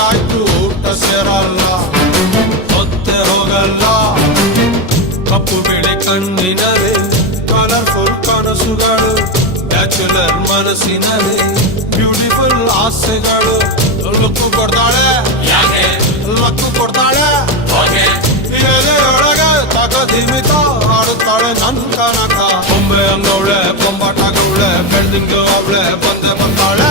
ಆಯ್ತು ಊಟ ಸೇರಲ್ಲ ಹೊತ್ತೆ ಹೋಗಲ್ಲ ಕಪ್ಪು ಬಿಳಿ ಕಣ್ಣಿನರೆ ಕಲರ್ಫುಲ್ ಕನಸುಗಳು ಬ್ಯಾಚುಲರ್ ಮನಸ್ಸಿನರೆ ಬ್ಯೂಟಿಫುಲ್ ಆಸೆಗಳು ಲಕ್ಕು ಕೊಡ್ತಾಳೆ ಲಕ್ಕು ಕೊಡ್ತಾಳೆ ಎದೆಯೊಳಗೆ ತಗದಿಮಿತ ಆಡುತ್ತಾಳೆ ನನ್ ಕನಕ ಬೊಂಬೆ ಅಂಗವಳೆ ಬೊಂಬಾಟಗವಳೆ ಬೆಳ್ದಿಂಗ ಅವಳೆ ಬಂದೆ ಬಂದಾಳೆ